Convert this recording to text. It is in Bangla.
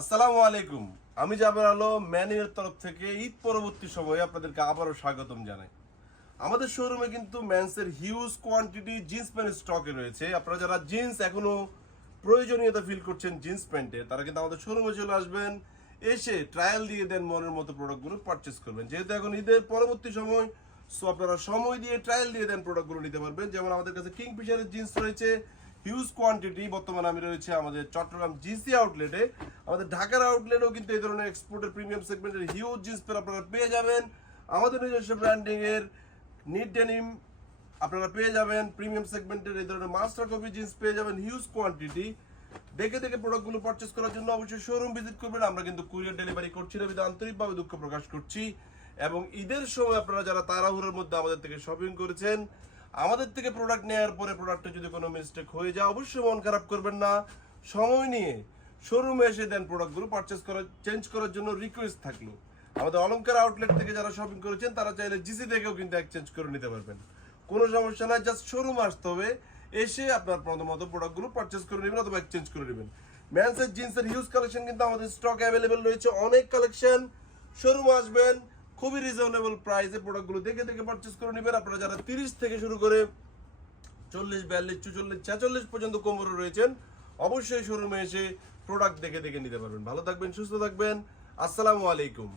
আসসালামু আলাইকুম। আমি জাবের আলম ম্যানুয়ের তরফ থেকে ঈদ পরবর্তী সময়ে আপনাদেরকে আবারও স্বাগতম জানাই। আমাদের শোরুমে কিন্তু মেন্সের হিউজ কোয়ান্টিটি জিন্স প্যান্ট স্টকে রয়েছে। আপনারা যারা জিন্স এখনো প্রয়োজনীয়তা ফিল করছেন জিন্স প্যান্টে, তারা কিন্তু আমাদের শোরুমে চলে আসবেন, এসে ট্রায়াল দিয়ে দেন, মনের মতো প্রোডাক্টগুলো পারচেস করবেন। যেহেতু এখন ঈদের পরবর্তী সময়, সো আপনারা সময় দিয়ে ট্রায়াল দিয়ে দেন প্রোডাক্টগুলো নিতে পারবেন। যেমন আমাদের কাছে কিংফিশারের জিন্স রয়েছে হিউজ কোয়ান্টিটি। বর্তমানে আমি রয়েছে আমাদের চট্টগ্রাম জিসি আউটলেটে। আমাদের ঢাকার আউটলেটেও কিন্তু এই ধরনের এক্সপোর্টের প্রিমিয়াম সেগমেন্টের হিউজ জিন্স প্যান্ট আপনারা পেয়ে যাবেন। আমাদের নিজস্ব ব্র্যান্ডিং এর নিট ডেনিম আপনারা পেয়ে যাবেন। প্রিমিয়াম সেগমেন্টের এই ধরনের মাস্টার কপি জিন্স পেয়ে যাবেন হিউজ কোয়ান্টিটি। দেখে দেখে প্রোডাক্টগুলো পারচেস করার জন্য অবশ্যই শোরুম ভিজিট করবেন। আমরা কিন্তু কুরিয়ার ডেলিভারি করছি না, বিধায় আন্তরিকভাবে দুঃখ প্রকাশ করছি। এবং ঈদের সময় আপনারা যারা তাড়াহুড়োর মধ্যে আমাদের থেকে শপিং করেছেন, আমাদের থেকে প্রোডাক্ট নেওয়ার পরে প্রোডাক্টে যদি কোনো মিস্টেক হয়ে যায়, অবশ্যই মন খারাপ করবেন না। সময় নিয়ে শোরুমে এসে দেন প্রোডাক্টগুলো পারচেস করার, চেঞ্জ করার জন্য রিকোয়েস্ট থাকলো। আমাদের অলংকার আউটলেট থেকে যারা শপিং করেছেন, তারা চাইলে জিসি থেকেও কিন্তু এক্সচেঞ্জ করে নিতে পারবেন। কোনো সমস্যা নাই, জাস্ট শোরুমে আসতে হবে, এসে আপনার মতো প্রোডাক্টগুলো পারচেস করে নেবেন অথবা এক্সচেঞ্জ করে নেবেন। মেন্সের জিন্সের হিউজ কালেকশন কিন্তু আমাদের স্টক অ্যাভেলেবেল রয়েছে, অনেক কালেকশন। শোরুমে আসবেন, খুবই রিজনেবল প্রাইসে প্রোডাক্টগুলো দেখে দেখে পারচেস করে নেবেন। আপনারা যারা 30 থেকে শুরু করে 40, 42, 44, 46 পর্যন্ত কোমরে রয়েছেন, অবশ্যই শোরুমে এসে প্রোডাক্ট দেখে দেখে নিতে পারবেন। ভালো থাকবেন, সুস্থ থাকবেন। আসসালামু আলাইকুম।